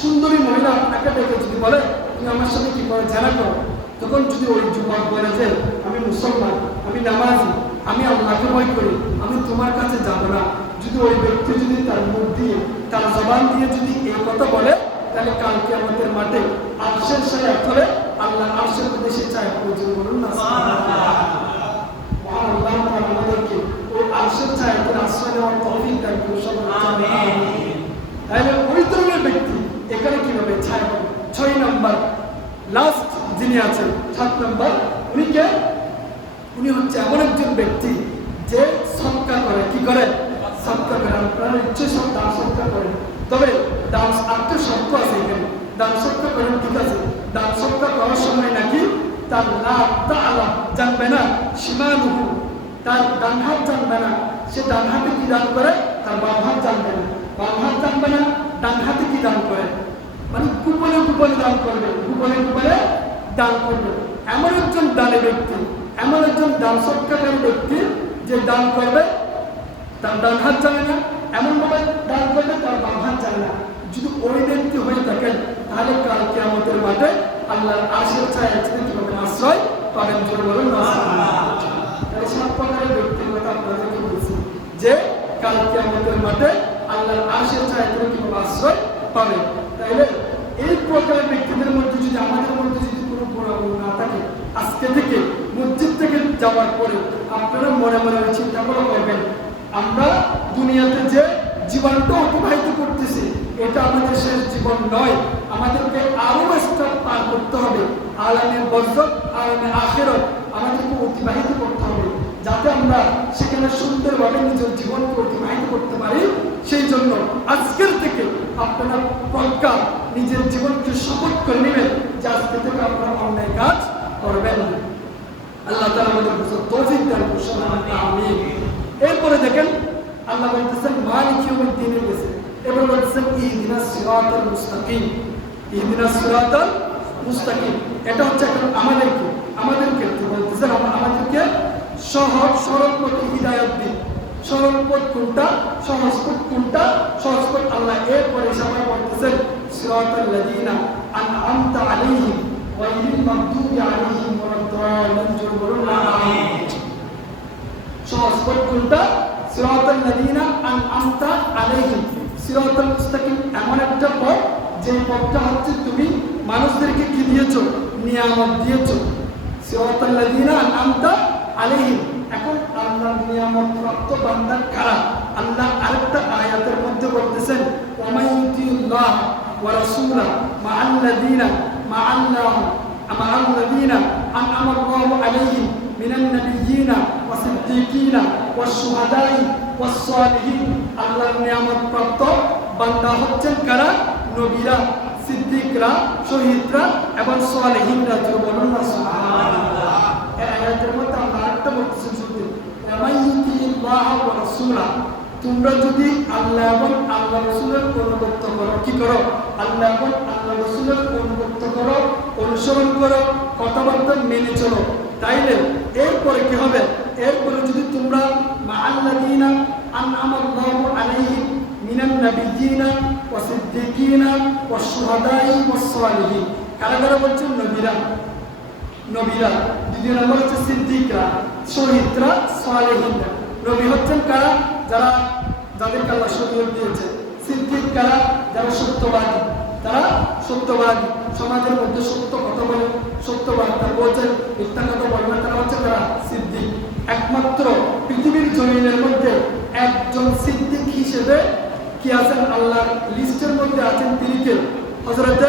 সুন্দরী মহিলা আপনাকে ডেকে যদি বলে তুমি আমার সাথে কি করে জেনা করো, তখন যদি ওই যুবক বলে যে আমি মুসলমান, আমি নামাজি, আমি আল্লাহকে ভয় করি, আমি তোমার কাছে যাব না, যদি ওই ব্যক্তি যদি তার মুখ দিয়ে, তার জবান দিয়ে যদি এই কথা বলে, তাহলে কালকে আমাদের মাঠে আরশের ছায়া ধরে আল্লাহ আরশের মধ্যে সে চায় প্রয়োজন। বলুন না আল্লাহ আমাদেরকে ওই আরশের ছায়া ধরে আশ্রয় নেওয়ার তৌফিক দান করুন। তাহলে ওই ধরনের ব্যক্তি এখানে কিভাবে ছায়া পাবে? 6 নম্বর লাস্ট যিনি আছেন, 7 নম্বর, উনি কে? উনি হচ্ছে এমন একজন ব্যক্তি যে সদকা করে। কি করে? সদকা করে। আপনারা ইচ্ছে সব দান সদকা করেন, তবে দান আরেকটা শর্ত আছে এখানে। দান সদকা করেন, ঠিক আছে, দান সদকা করার সময় নাকি তার লাভ জানবে না, সীমানুহু, তার ডান হাত জানবে না। সে ডান হাতে কি দান করে? তার বাম হাত জানবে না, বাম হাত জানবে না ডান হাতে কি দান করে, মানে গোপনে গোপনে দান করবে, গোপনে গোপনে দান করবে। এমন একজন দানে ব্যক্তি, এমন একজন দান সৎকারী ব্যক্তি যে দান করবে তার ডান হাত জানে না, এমন ভাবে দান করবে তার বাম হাত জানে না। যদি ওই ব্যক্তি হয়ে থাকেন তাহলে কাল কিয়ামতের মাঠে আল্লাহর আরশের ছায়া কিভাবে আশ্রয় পাবেন? জোরে বলুন না। তাহলে 7 প্রকারের ব্যক্তির কথা আপনাদেরকে বলছি যে কাল কিয়ামতের মাঠে আল্লাহর আরশের ছায়া কিভাবে আশ্রয় পাবেন। তাইলে এই প্রকারের ব্যক্তিদের মধ্যে যদি আমাদের মধ্যে যদি কোনো গুণাগুণ না থাকে, আজকে থেকে মসজিদ থেকে যাওয়ার পরে আপনারা মনে মনে চিন্তা করবেন আমরা দুনিয়াতে যে জীবনটা অতিবাহিত করতেছি এটা আমাদের শেষ জীবন নয়, আমাদেরকে আরো স্টেপ পার করতে হবে। আলামে বরজখ, আলামে আখিরাত আমাদেরকে অতিবাহিত করতে হবে, যাতে আমরা সেখানে সুন্দরভাবে নিজের জীবনকে অতিবাহিত করতে পারি। সেই জন্য আজকের থেকে আপনারা প্রজ্ঞা নিজের জীবনকে শপথ করে নেবেন যে আজকে থেকে আপনারা অন্যায় কাজ করবেন। আল্লাহ তাআলা আমাদের তৌফিক দান করুন, আমিন। এরপরে দেখেন আল্লাহ বলতেছেন মালিক ইয়াউমিদ্দিনের কাছে, এবার বলতেছেন ইহদিনাস সিরাতাল মুস্তাকিম, ইহদিনাস সিরাতাল মুস্তাকিম। এটা হচ্ছে আমাদের ক্ষেত্রে বলতেছেন আমাদেরকে সহজ সরল পথে হিদায়াত দিন। সরল পথ কোনটা, সহজ পথ কোনটা? সহজ পথ আল্লাহ এরপরে সবাই বলতেছেন সিরাতাল লাযিনা আনআমতা আলাইহিম গায়রিল মাগদুবি আলাইহিম ওয়ালাদ-দাল্লিন। জোরে বলুন আমিন। সহজ পথ কোনটা? সিরাতাল লাযিনা আনআমতা আলাইহিম। সিরাতাল মুস্তাকিম এমন একটা পথ যে পথটা হচ্ছে তুমি মানুষদেরকে কি দিয়েছো? নিয়ামত দিয়েছো। সিরাতাল লাযিনা আনআমতা আলাইহিম। এখন আল্লাহর নিয়ামত প্রাপ্ত বান্দা কারা? আল্লাহ আরেকটা আয়াতের মধ্যে বলতেছেন ওয়া মাইয়ুতিল্লাহ ওয়া রাসূলা মা'আল্লাযিনা আন'আমা আল্লাহু আলাইহিম মিনান নাবিয়্যিনা ওয়া সিদ্দীকিনা ওয়া শুহাদাই ওয়া সালিহিন। আল্লাহর নিয়ামত প্রাপ্ত বান্দা হচ্ছেন কারা? নবীরা, সিদ্দিকরা, শহীদরা এবং সালেহিনরা। তো বলুন না সুবহানাল্লাহ। এই আয়াতের মধ্যে আল্লাহ আরেকটা বলতেছেন শুনতে ওয়া মাইয়ুতিল্লাহ ওয়া রাসূলা, তোমরা যদি আল্লাহ এবং আল্লাহ রাসূলের অনুগত্য করো, কি করো? আল্লাহ এবং আল্লাহ রাসূলের অনুগত্য করো, অনুসরণ করো, কথাবার্তা মেনে চলো, তাইলে এরপরে কি হবে? এরপরে যদি তোমরা মা'আল্লাযিনা আন'আমা আল্লাহু আলাইহিম মিনান নাবিয়্যিনা ওয়াসিদ্দিকিনা ওয়াশুহাদাই ওয়াসসালিহিন। কারা কারা বলছেন? নবীরা। দ্বিতীয় নম্বর হচ্ছে সিদ্দিকরা, শহীদরা, সালেহিনরা। নবী হচ্ছেন কারা? যাদেরকে আল্লাহ শরীয়ত দিয়েছে। সিদ্দিক কারা? যারা সত্যবাদী, সমাজের মধ্যে সত্য কথা বলে, সত্য বার্তা বলছেন, মিথ্যা কথা বলে না, তারা হচ্ছে তারা সিদ্দিক। একমাত্র পৃথিবীর জমিনের মধ্যে একজন সিদ্দিক হিসেবে কি আছেন? আল্লাহর লিস্টের মধ্যে আছেন তিনি কে? হযরতে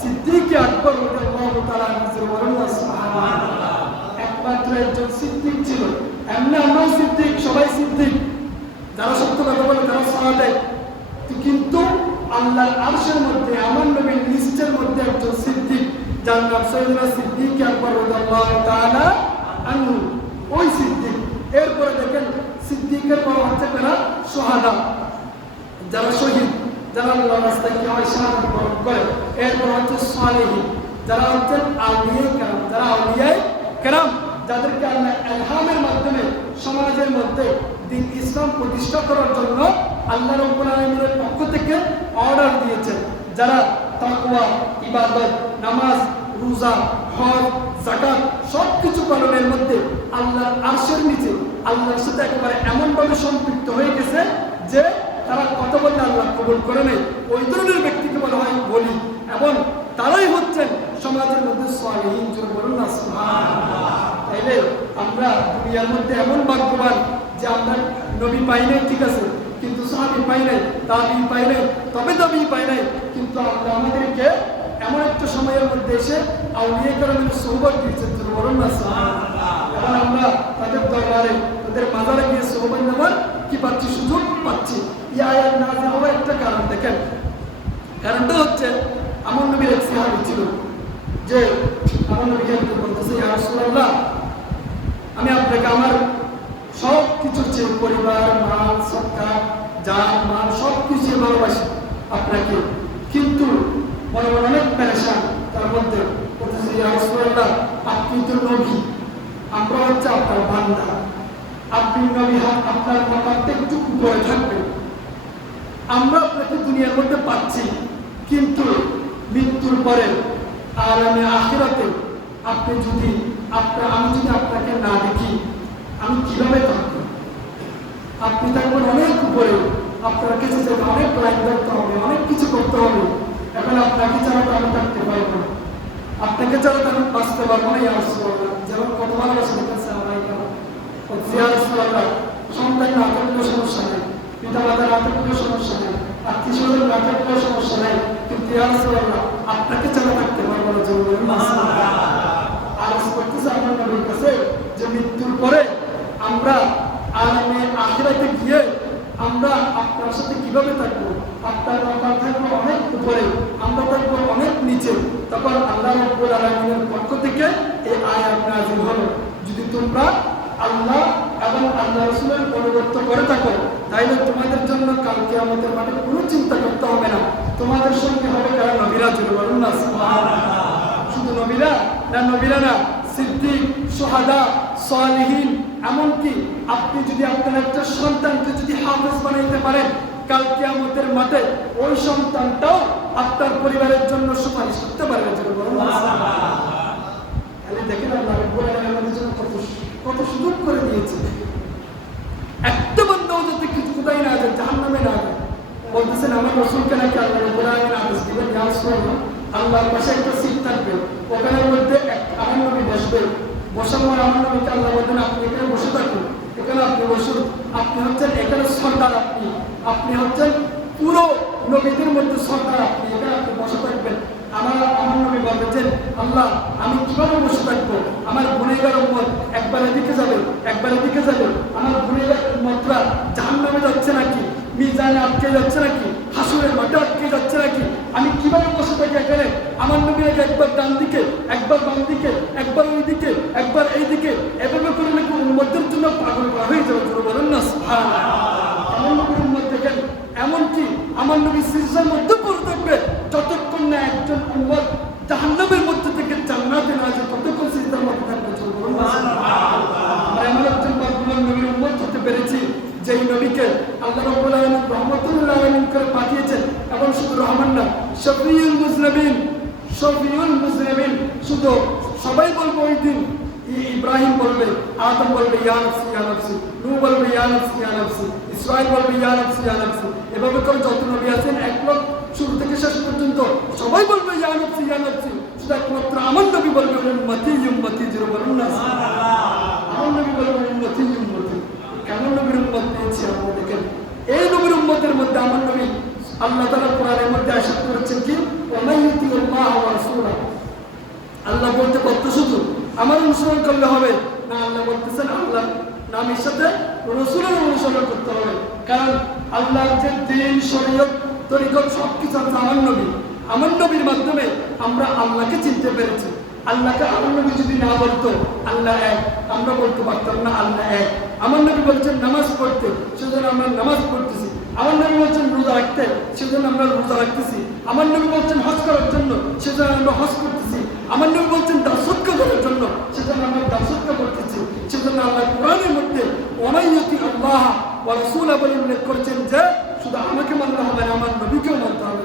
সিদ্দিক আকবর রাদিয়াল্লাহু তাআলা আনহু। সুবহানাল্লাহ। একমাত্র একজন সিদ্দিক ছিল। এমনি আমরাও সিদ্দিক, সবাই সিদ্দিক, যারা সত্য কথা বলে তারা সাহাবায়ে। কিন্তু আল্লাহর আরশের মধ্যে আমার নবীর লিস্টের মধ্যে একজন সিদ্দিক, যার নাম সাইয়েদনা সিদ্দিক আকবর রাদিয়াল্লাহু তাআলা আনহু, ওই সিদ্দিক। এরপরে দেখেন সিদ্দিকের পর হচ্ছে কারা? শুহাদা, যারা শহীদ, যারা আল্লাহর রাস্তায় কি হয় শাহাদাত বরণ করে। এরপর হচ্ছে সালেহিন, যারা হচ্ছেন আউলিয়ায়ে কেরাম, যাদেরকে আল্লাহ ইলহামের মাধ্যমে সমাজের মধ্যে দ্বীন ইসলাম প্রতিষ্ঠা করার জন্য আল্লাহ রাব্বুল আলামিনের পক্ষ থেকে অর্ডার দিয়েছেন। যারা তাকওয়া, ইবাদত, নামাজ, রোজা, হজ, যাকাত সবকিছু পালনের মধ্যে আল্লাহর আরশের নিচে আল্লাহর সাথে একেবারে এমনভাবে সম্পৃক্ত হয়ে গেছে যে তারা কথা বলতে আল্লাহ কবুল করে নেই, ওই ধরনের ব্যক্তিকে বলা হয় ওলি। এবং তারাই হচ্ছেন সমাজের মধ্যে সালেহিন। বলুন না সুবহানাল্লাহ। তাইলে আমরা দুনিয়ার মধ্যে এমন ভাগ্যবান যে আমরা নবী পাই নাই, ঠিক আছে, কিন্তু সাহাবী পাই নাই, তাবিঈ পাই নাই, তবে পাই নাই, কিন্তু আল্লাহ আমাদেরকে এমন একটা সময়ের মধ্যে এসে আউলিয়া কেরামের সোহবত দিয়েছেন। বলুন না সুবহানাল্লাহ। এবং আমরা তাদের দরবারে, তাদের মাজারে গিয়ে সোহবত নেওয়ার কি পাচ্ছি? সুযোগ পাচ্ছি। এই আয়াত নাযিল হওয়ার একটা কারণ দেখেন। কারণটা হচ্ছে আমার নবীর এক সাহাবী ছিল, যে আমার নবীকে বলতেছে, ইয়া রাসূলুল্লাহ, আমি আপনাকে আমার সব কিছুর চেয়ে পরিবার, মাল, সদকা, জান, মাল সব কিছু ভালোবাসি আপনাকে, কিন্তু মনে মনে অনেক পেরেশান। তার মধ্যে বলতেছে, ইয়া রাসূলুল্লাহ, আপনি তো নবী, আমরা হচ্ছে আপনার বান্দা, আপনি নবী, আপনার মাকামটা একটু উপরে থাকবে। আমরা আপনাকে দুনিয়ার মধ্যে পাচ্ছি, কিন্তু মৃত্যুর পরে আর আমি আখিরাতে আপনি যদি আমি যদি আপনাকে না দেখি, আমি কিভাবে থাকবো? আপনি থাকবেন অনেক উপরে, আপনার কাছে যেতে অনেক লাইন ধরতে হবে, অনেক কিছু করতে হবে। এখন আপনাকে ছাড়া তো আমি থাকতে পারবো না, আপনাকে ছাড়া তো আমি বাঁচতে পারবো না। ইয়া রাসূলুল্লাহ, যেমন কত ভালোবাসা দিতেছে আমার ইয়া রাসূলুল্লাহ, সন্তান না থাকলেও সমস্যা নেই, পিতা মাতা না থাকলেও সমস্যা নেই, আত্মীয় স্বজন না থাকলেও সমস্যা নেই, কিন্তু ইয়া রাসূলুল্লাহ আপনাকে ছাড়া থাকতে পারবো না। আরজ করতেছে আমার নবীর কাছে যে মৃত্যুর পরে আমরা আলামে আখিরাতে গিয়ে আমরা আপনার সাথে কিভাবে থাকবো? আপনার মাকাম থাকবো অনেক উপরে, আমরা থাকবো অনেক নিচে। তখন আল্লাহ রাব্বুল আলামিনের পক্ষ থেকে এই আয়াত নাযিল হলো, যদি তোমরা আল্লাহ এবং আল্লাহ রাসূলের অনুগত করে থাকো, তাইলে তোমাদের জন্য কাল কিয়ামতের মাঠে কোনো চিন্তা করতে হবে না। তোমাদের সঙ্গে হবে কারা? নবীরা। বলুন না সুবহানাল্লাহ। শুধু নবীরা না, সিদ্দিক, শুহাদা, সালেহিন, এমনকি আপনি যদি আপনার একটা সন্তানকে যদি হাফেজ বানাইতে পারেন, কাল কিয়ামতের মাঠে ওই সন্তানটাও আপনার পরিবারের জন্য সুপারিশ করতে পারবে। বলুন না সুবহানাল্লাহ। তাহলে দেখেন আল্লাহ রাব্বুল আলামিন আমাদের জন্য কত সুযোগ করে দিয়েছে। একটা বান্দাও যাতে কোথায় না যায়, জাহান্নামে না যায়। বলতেছেন আমার রাসূলকে নাকি আল্লাহ রাব্বুল আলামিন আদেশ দিবেন, ইয়া রাসূলুল্লাহ, আল্লাহর পাশে একটা সিট থাকবে, ওখানের মধ্যে আমার নবী বসবে, বসার পর আমার নবীকে আল্লাহ বলবেন, আপনি এখানে বসে থাকুন, এখানে আপনি বসুন, আপনি হচ্ছেন এখানে সর্দার, আপনি হচ্ছেন পুরো নবীদের মধ্যে সর্দার, আপনি এখানে আপনি বসে থাকবেন। আমার নবী বলবেন, আল্লাহ আমি কিভাবে বসে থাকবো? আমার গুনাহগার উম্মত একবার এদিকে যাবে, একবার এদিকে যাবে, আমার গুনাহগার উম্মতরা জাহান্নামে যাচ্ছে নাকি, মিজানে আটকে যাচ্ছে নাকি, হাসরের মাঠে আটকে যাচ্ছে নাকি, আমি কিভাবে বসে থাকি এখানে? আমার নবী একবার ডান দিকে, একবার বাম দিকে, একবার ওই দিকে, একবার এই দিকে, এভাবে করে নাকি উম্মতের জন্য পাগল করা হয়ে যাবে। বলেন না সুবহানাল্লাহ। আমার নবীর উম্মত দেখেন, এমনকি আমার নবী সিজদার মধ্যে পড়ে থাকবে যতক্ষণ না একজন উম্মত জাহান্নামের মধ্যে থেকে জান্নাতে না যায়, ততক্ষণ সিজদার মধ্যে থাকবে। বলুন না সুবহানাল্লাহ। আমরা এমন একজন ভাগ্যবান নবীর উম্মত হতে পেরেছি, যেই নবীকে আল্লাহ রাব্বুল আলামিন রহমাতুল লিল আলামিন করে পাঠিয়েছেন এবং এবং শুধু রহমান না, শফিউল মুজরিমিন, শফিউল মুজরিমিন, শুধু সবাই বলবো ওই দিন। ইব্রাহিম বলবে, আদম বলবে ইয়া নফসি ইয়া নফসি, নূহ বলবে ইয়া নফসি ইয়া নফসি, ইসরাঈল বলবে ইয়া নফসি ইয়া নফসি। এভাবে করে যত নবী আছেন এক লোক শুরু থেকে শেষ পর্যন্ত সবাই বলবে ইয়া নফসি ইয়া নফসি। শুধু একমাত্র আমার নবী বলবে উম্মতি উম্মতি, যেটা বলুন না আমার নবী বলবে উম্মতি উম্মতি। কেমন নবীর উম্মত পেয়েছি আমরা দেখেন। এই নবীর উম্মতের মধ্যে আমার নবী আল্লাহ তাআলা কোরআনের মধ্যে আয়াত করেছেন কি ওয়ামাইয়ুতি আল্লাহ ওয়া রাসূলাহু। আল্লাহ বলতে কত শুধু আমার অনুসরণ করলে হবে না, আল্লাহ বলতেছেন আল্লাহ নামের সাথে রাসূলের অনুসরণ করতে হবে। কারণ আল্লাহর যে দ্বীন শরীয়ত তরিকত সবকিছু আমার নবী, আমার নবীর মাধ্যমে আমরা আল্লাহকে চিনতে পেরেছি। আল্লাহকে আমার নবী যদি না বলতো আল্লাহ এক, আমরা বলতে পারতাম না আল্লাহ এক। আমার নবী বলছেন নামাজ পড়তে, সেজন্য আমরা নামাজ পড়তেছি। আমার নবী বলছেন রোজা রাখতে, সেজন্য আমরা রোজা রাখতেছি। আমার নবী বলছেন হজ করার জন্য, সেজন্য আমরা হজ করতেছি। আমার নবী বলছেন দাসত্ব করার জন্য, সেজন্য আমরা দাসত্ব করতেছি। সেজন্য আল্লাহ কোরআনের মধ্যে ওয়ামাইয়ুতি আল্লাহ ওয়া রাসূলাহু বলে উল্লেখ করেছেন যে শুধু আমাকে মানতে হবে না, আমার নবীকেও মানতে হবে।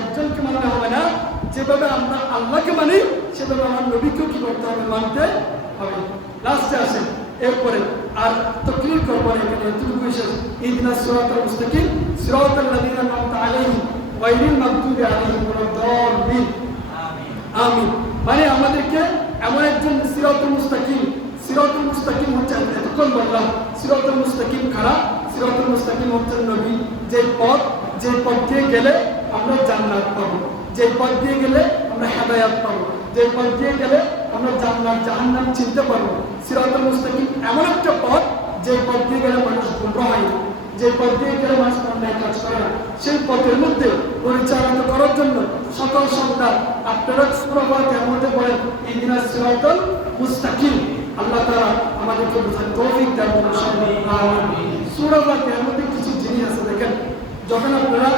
একজনকে মানতে হবে না, যেভাবে আমরা আল্লাহকে মানি সেভাবে আমার নবীকেও কি করতে হবে, মানতে হবে। লাস্টে আসেন এরপরে আর তাকরীর করব না, এখানে এতটুকু শেষ। ইহদিনাস সিরাতাল মুস্তাকিম সিরাতাল লাযিনা আন'আমতা আলাইহিম গায়রিল মাগদুবি আলাইহিম ওয়ালাদ-দাল্লিন। আমিন। মানে আমাদেরকে এমন একজন সিরাতুল মুস্তাকিম, সিরাতুল মুস্তাকিম হচ্ছে এতক্ষণ বললাম সিরাতুল মুস্তাকিম খারাপ, সিরাতুল মুস্তাকিম হচ্ছে নবী, যে পথ দিয়ে গেলে আমরা জান্নাত পাবো, যে পথ দিয়ে গেলে আমরা হেদায়েত পাবো, যে পথ দিয়ে গেলে আমরা জান্নাত জাহান্নাম চিনতে পারবো। সিরাতুল মুস্তাকিম এমন একটা পথ যে পথ দিয়ে গেলে মানুষ গুমরাহ হয় না, যে পথ দিয়ে গেলে মানুষ অন্যায় কাজ করে না। সেই পথের মধ্যে পরিচালনা করার জন্য সকল সন্তান আপনারা সূরা ফাতিহার মধ্যে পড়েন ইহদিনাস সিরাতাল মুস্তাকিম। আল্লাহ তাআলা আমাদেরকে বোঝার তৌফিক দান করুন। আমিন। সূরা ফাতিহার মধ্যে কিছু জিনিস আছে দেখেন, যখন আপনারা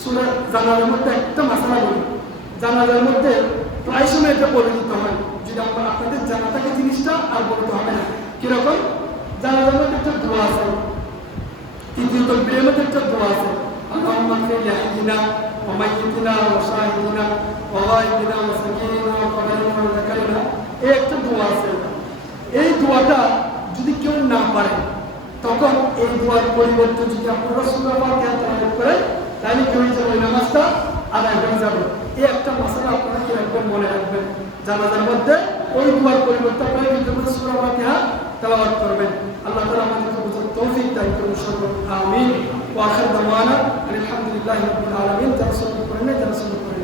সূরা জানাজার মধ্যে একটা মাসআলা বলি, জানাজার মধ্যে প্রায় সময় এটা বলে দিতে হয়, যদি আপনাদের জানা থাকে জিনিসটা আর বলতে হবে না। কিরকম? জানাজার মধ্যে একটা দোয়া আছে, তৃতীয় তাকবীরের মধ্যে একটা দোয়া আছে, আল্লাহুম্মা ইগফির লিহাইয়িনা ওয়া মাইয়িতিনা ওয়া শাহিদিনা ওয়া গায়িবিনা ওয়া সাগীরিনা ওয়া কাবীরিনা ওয়া যাকারিনা। এই একটা দোয়া আছে। এই দোয়াটা যদি কেউ না পারে তখন এই দোয়ার পরিবর্তে যদি আপনারা সূরা ফাতিহা তেলাওয়াত করেন তাহলে কি হয়ে যাবে, নামাজটা আদায় হয়ে যাবে। এই একটা মাসআলা আপনারা কি রাখবেন, মনে রাখবেন। জানাজার মধ্যে ওই দোয়ার পরিবর্তে আপনারা যদি সূরা ফাতিহা তেলাওয়াত করবেন। আল্লাহ তাআলা আমাদেরকে বুঝার তৌফিক দান করুন। আমিন। ওয়া আখির দাওয়ানা আলহামদুলিল্লাহি রাব্বিল আলামিন। যারা সুন্নাত করেন, যারা সুন্নাত করেন।